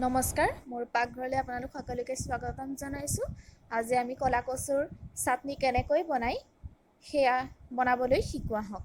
নমস্কাৰ, মোৰ পাকঘৰলৈ আপোনালোক সকলোকে স্বাগতম জনাইছোঁ। আজি আমি ক'লা কচুৰ চাটনি কেনেকৈ বনাই সেয়া বনাবলৈ শিকোৱা হওক।